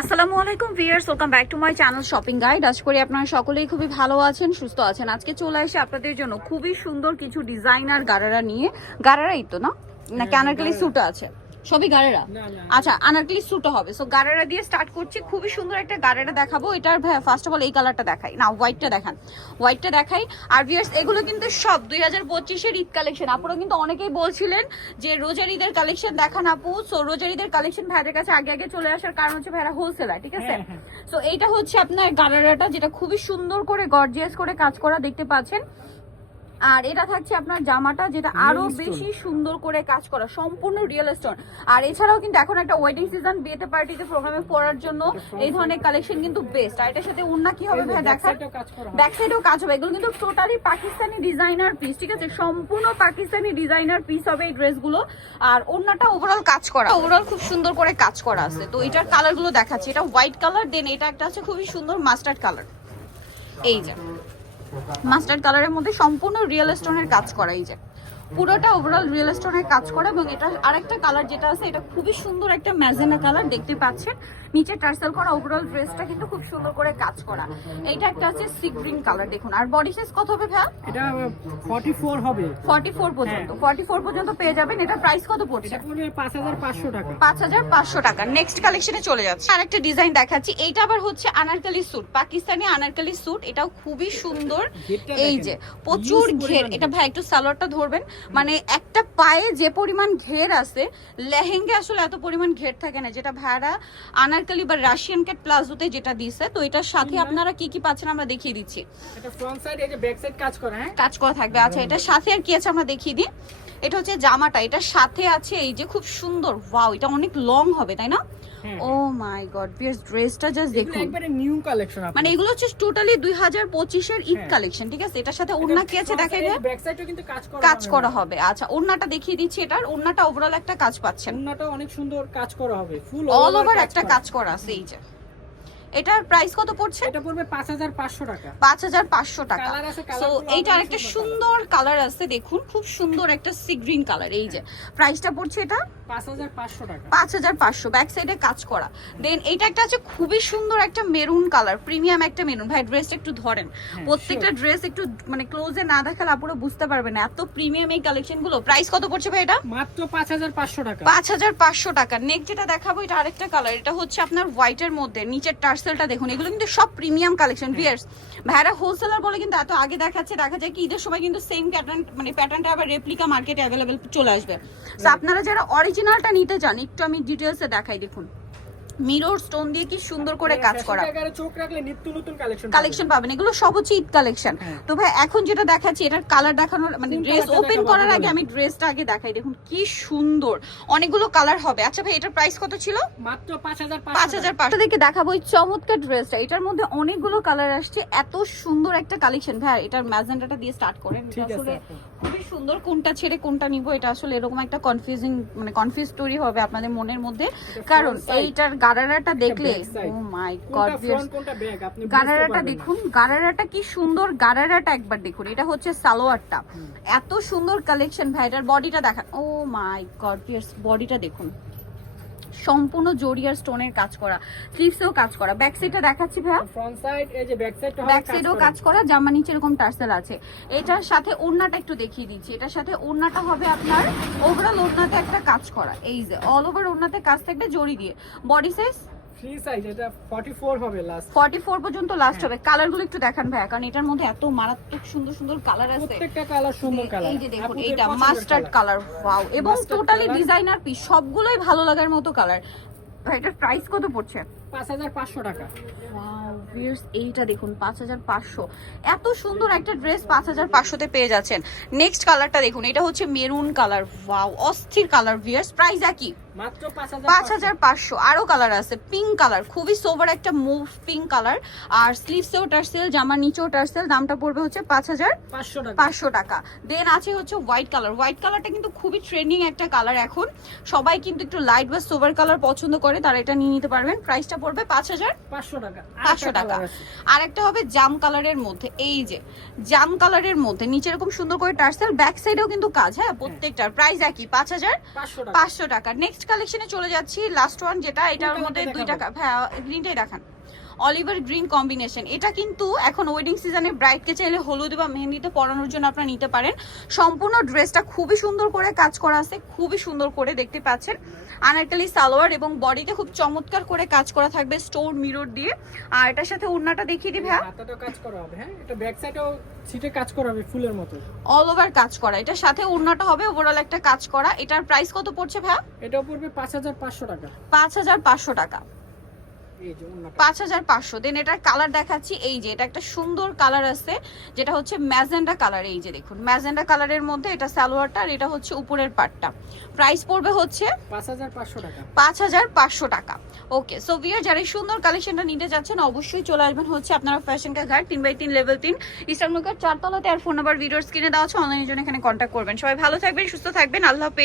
আসসালামু আলাইকুম viewers welcome back to my channel shopping guide. আশা করি আপনারা সকলেই খুবই ভালো আছেন সুস্থ আছেন। আজকে চলে আসে আপনাদের জন্য খুবই সুন্দর কিছু ডিজাইনার গারারা নিয়ে। গারারাই তো না? না ক্যানারকালি স্যুট আছে। সবই গারেরা। আচ্ছা আনারকলি স্যুটও হবে। সো গারেরা দিয়ে স্টার্ট করছি। খুবই সুন্দর একটা গারেরা দেখাবো। এটার ফার্স্ট অফ অল এই কালারটা দেখাই। না হোয়াইটটা দেখান। হোয়াইটটা দেখাই। আর ভিয়ার্স এগুলো কিন্তু সব দুই হাজার পঁচিশের ঈদ কালেকশন আপনারা কিন্তু অনেকেই বলছিলেন যে রোজার ঈদের কালেকশন দেখান আপু। সো রোজার ঈদের কালেকশন ভাইদের কাছে আগে আগে চলে আসার কারণ হচ্ছে ভাইরা হোলসেলার ঠিক আছে? সো এইটা হচ্ছে আপনার গারারাটা যেটা খুবই সুন্দর করে গর্জিয়াস করে কাজ করা দেখতে পাচ্ছেন। আর এটা থাকছে আপনার জামাটা যেটা আরও বেশি সুন্দর করে কাজ করা সম্পূর্ণ রিয়েল স্টোন আর এছাড়াও কিন্তু এখন একটা ওয়েডিং সিজন বিয়েতে পার্টিতে প্রোগ্রামে পরার জন্য এই ধরনের কালেকশন কিন্তু বেস্ট আর এটার সাথে উন্না কি হবে ভাই? দেখা ব্যাক সাইডেও কাজ হবে। এগুলো কিন্তু টোটালি পাকিস্তানি ডিজাইনার পিস ঠিক আছে? সম্পূর্ণ পাকিস্তানি ডিজাইনার পিস হবে এই ড্রেসগুলো আর ওন্নাটা ওভারঅল কাজ করা। ওভারঅল খুব সুন্দর করে কাজ করা আছে। তো এটার কালারগুলো দেখাচ্ছি। এটা হোয়াইট কালার দেন এটা একটা আছে খুবই সুন্দর মাস্টার্ড কালার এই যে। মাস্টার্ড কালারের মধ্যে সম্পূর্ণ রিয়েল স্টোনের কাজ করাই এই যে পুরোটা ওভারঅল রিয়েল স্টোনের কাজ করা এবং এটা আরেকটা কালার যেটা আছে এটা খুবই সুন্দর একটা ম্যাজেনা কালার দেখতে পাচ্ছেন। নিচে টার্সেল করা ওভারঅল ড্রেসটা কিন্তু খুব সুন্দর করে কাজ করা। এইটা একটা আছে সি গ্রিন কালার দেখুন। আর বডি সাইজ কত হবে ভাইয়া? এটা 44 হবে। 44 পর্যন্ত। 44 পর্যন্ত পেয়ে যাবেন। এটা প্রাইস কত পড়ছে? এটা পড়বে 5500 টাকা। পাঁচ হাজার পাঁচশো টাকা। নেক্সট কালেকশনে চলে যাচ্ছে। আর একটা ডিজাইন দেখাচ্ছি। এইটা আবার হচ্ছে আনারকলি স্যুট পাকিস্তানি আনারকলি স্যুট এটাও খুবই সুন্দর। এই যে প্রচুর ঘের। এটা ভাই একটু সালোয়ারটা ধরবেন। মানে একটা পায়ে যে পরিমাণ ঘের আছে লেহেঙ্গে আসলে এত পরিমাণ ঘের থাকে না যেটা ভাড়া আনারকলি বা রাশিয়ান ক্যাট প্লাজোতে যেটা দিছে তো এটার সাথে আপনারা কি কি পাচ্ছেন আমরা দেখিয়ে দিচ্ছি। এটা ফ্রন্ট সাইড এই যে ব্যাক সাইড কাজ করা হ্যাঁ? কাজ করা থাকবে আচ্ছা এটার সাথে আর কি আছে আমরা দেখিয়ে দিই। এটা হচ্ছে জামাটা এটার সাথে আছে এই যে খুব সুন্দর ওয়াও এটা অনেক লং হবে তাই না? হ্যাঁ। ও মাই গড বিয়ার্স ড্রেসটা জাস্ট দেখুন। একবারে নিউ কালেকশন মানে এগুলো হচ্ছে টোটালি দুই হাজার পঁচিশের ঈদ হ্যাঁ। কালেকশন ঠিক আছে? এটার সাথে ওড়না কি আছে দেখাই ব্যাক সাইডও কিন্তু কাজ করা কাজ করা হবে। আচ্ছা ওড়নাটা দেখিয়ে দিচ্ছি এটার। ওড়নাটা ওভারঅল একটা কাজ পাচ্ছেন। ওড়নাটা অনেক সুন্দর কাজ করা হবে। ফুল অল ওভার একটা কাজ করা আছে এই যে। এটার প্রাইস কত পড়ছে? এটা পড়বে 5500 টাকা। পাঁচ হাজার পাঁচশো টাকা। সো এইটা একটা সুন্দর কালার আছে দেখুন খুব সুন্দর একটা সি গ্রিন কালার এই যে। প্রাইসটা পড়ছে এটা? 5500 টাকা। পাঁচ হাজার পাঁচশো ব্যাক সাইডে কাজ করা। দেন এটা একটা আছে খুবই সুন্দর একটা মেরুন কালার প্রিমিয়াম একটা মেরুন ভাই ড্রেসটা একটু ধরেন। প্রত্যেকটা ড্রেস একটু মানে ক্লোজে না দেখালে আপুরো বুঝতে পারবে না। এত প্রিমিয়াম এই কালেকশনগুলো। প্রাইস কত পড়ছে ভাই এটা? মাত্র 5500 টাকা। পাঁচ হাজার পাঁচশো টাকা। নেক্সট যেটা দেখাবো এটা আরেকটা কালার এটা হচ্ছে আপনার হোয়াইটের মধ্যে নিচের টার্সেলটা দেখুন এগুলো কিন্তু সব প্রিমিয়াম কালেকশন ভিয়ার্স ভাইরা হোলসেলার বলে কিন্তু এত আগে দেখাচ্ছে দেখা যায় কি ঈদের সময় কিন্তু সেম প্যাটার্ন মানে প্যাটার্নটা আবার রেপ্লিকা মার্কেটে অ্যাভেলেবেল চলে আসবে। তো আপনারা যারা অরিজিনালটা নিতে চান একটু আমি ডিটেলসে দেখাই দেখুন। মিরর স্টোন দিয়ে কি সুন্দর করে কাজ করা। চোখ রাখলে নিত্য নতুন কালেকশন কালেকশন পাবেন এগুলো সব হচ্ছে ঈদ কালেকশন হ্যাঁ। তো ভাই এখন যেটা দেখাচ্ছি এটার কালার দেখানোর মানে ড্রেস ওপেন করার আগে আমি ড্রেসটা আগে দেখাই দেখুন কি সুন্দর। অনেকগুলো কালার হবে। আচ্ছা ভাই এটার প্রাইস কত ছিল? মাত্র 5500 পাঁচ হাজার পাঁচশো। থেকে দেখাবো এই চমৎকার ড্রেসটা এটার মধ্যে অনেকগুলো কালার আসছে। এত সুন্দর একটা কালেকশন ভাই এটার ম্যাজেন্টাটা দিয়ে স্টার্ট করেন। ঠিক আছে আসলে খুবই সুন্দর। কোনটা ছেড়ে কোনটা নিব এটা আসলে এরকম একটা কনফিউজিং মানে কনফিউজ স্টোরি হবে আপনাদের মনের মধ্যে। কারণ এইটার গারারাটা দেখলে? ও মাই গড গারারাটা দেখুন গারারাটা কি সুন্দর গারারাটা একবার দেখুন। এটা হচ্ছে সালোয়ারটা। এত সুন্দর কালেকশন ভাইটার বডিটা দেখা ও মাই গড বডিটা দেখুন। সম্পূর্ণ জরিয়ার স্টোনের কাজ করা স্লিভসেও কাজ করা। ব্যাক সাইডটা দেখাচ্ছি ভাইয়া। ফ্রন্ট সাইড এই যে ব্যাক সাইডটা ব্যাক কাজ সাইডেও কাজ করা। জামা নিচে এরকম টার্সেল আছে। এটার সাথে ওড়নাটা একটু দেখিয়ে দিচ্ছি। এটার সাথে ওড়নাটা হবে আপনার ওভারঅল ওড়নাতে একটা কাজ করা। এই যে অল ওভার ওড়নাতে কাজ থাকবে জড়ি দিয়ে। বডি সাইজ ফ্রি সাইজ এটা 44 হবে লাস্ট ফর্টি ফোর পর্যন্ত লাস্ট হবে। কালারগুলো একটু দেখান ভাইয়া কারণ এটার মধ্যে এত মারাত্মক সুন্দর সুন্দর কালার আছে। প্রত্যেকটা কালার সুন্দর কালার এই যে দেখুন এইটা মাস্টার্ড কালার ওয়াও এবং টোটালি ডিজাইনার পিস সবগুলোই ভালো লাগার মতো কালার এটার প্রাইস কত পড়ছে? 5500 টাকা। এইটা দেখুন পাঁচ হাজার পাঁচশো। এত সুন্দর একটা ড্রেস পাঁচ হাজার পাঁচশোতে পেয়ে যাচ্ছেন। নেক্সট কালারটা দেখুন এটা হচ্ছে মেরুন কালার ওয়াও অস্থির কালার ভিউয়ার্স প্রাইস একই। মাত্র 5000 পাঁচ হাজার পাঁচশো। আরও কালার আছে পিঙ্ক কালার খুবই সোভার একটা মুভ পিঙ্ক কালার আর স্লিভসেও টার্সেল জামার নিচেও টার্সেল দামটা পড়বে হচ্ছে পাঁচ হাজার পাঁচশো টাকা। দেন আছে হচ্ছে হোয়াইট কালার হোয়াইট কালারটা কিন্তু খুবই ট্রেন্ডিং একটা কালার এখন। সবাই কিন্তু একটু লাইট বা সোভার কালার পছন্দ করে তারা এটা নিয়ে নিতে পারবেন। প্রাইসটা পড়বে পাঁচ হাজার 500 টাকা। পাঁচশো টাকা। আর একটা হবে জাম কালারের মধ্যে। এই যে জাম কালারের মধ্যে নিচে এরকম সুন্দর করে টার্সেল ব্যাক সাইডেও কিন্তু কাজ হ্যাঁ? প্রত্যেকটার। প্রাইস একই পাঁচ হাজার পাঁচশো টাকা। নেক্সট কালেকশনে চলে যাচ্ছি। লাস্ট ওয়ান যেটা এটার মধ্যে দুইটা হ্যাঁ গ্রিনটাই দেখান। অলিভার গ্রিন কম্বিনেশন এটা কিন্তু এখন ওয়েডিং সিজনে ব্রাইডকে চাইলে হলুদ বা মেহেন্দিতে পরানোর জন্য আপনারা নিতে পারেন। সম্পূর্ণ ড্রেসটা খুবই সুন্দর করে কাজ করা আছে খুবই সুন্দর করে দেখতে পাচ্ছেন। আনারকালি সালোয়ার এবং বডিতে খুব চমৎকার করে কাজ করা থাকবে স্টোন মিরর দিয়ে। আর এটার সাথে ওড়নাটা দেখিয়ে ভাইয়া। কাজ করা হবে হ্যাঁ? এটা ব্যাক সাইডেও সিটে কাজ করা হবে ফুলের মতো। অল ওভার কাজ করা। এটার সাথে ওড়নাটা হবে ওভারঅল একটা কাজ করা। এটার প্রাইস কত পড়ছে ভাইয়া? এটাও পড়বে পাঁচ হাজার পাঁচশো টাকা। পাঁচ হাজার পাঁচশো টাকা। পাঁচ হাজার পাঁচশো। দেন এটার কালার দেখাচ্ছি। এই যে এটা একটা সুন্দর কালার আছে যেটা হচ্ছে ম্যাজেন্ডা কালার এই যে দেখুন ম্যাজেন্ডা কালারের মধ্যে এটা সালোয়ারটা আর এটা হচ্ছে উপরের পার্টটা প্রাইস পড়বে হচ্ছে পাঁচ হাজার পাঁচশো টাকা। ওকে সো ভিয়ার যারা এই সুন্দর কালেকশনটা নিতে যাচ্ছেন অবশ্যই চলে আসবেন হচ্ছে আপনারা ফ্যাশন কা ঘাট তিন বাই তিন লেভেল তিন ইস্টার্ন চারতলাতে। আর ফোন নাম্বার ভিডিওর স্ক্রিনে দেওয়া আছে অনলাইনের জন্য এখানে কন্ট্যাক্ট করবেন। সবাই ভালো থাকবেন সুস্থ থাকবেন। আল্লাহ হাফেজ।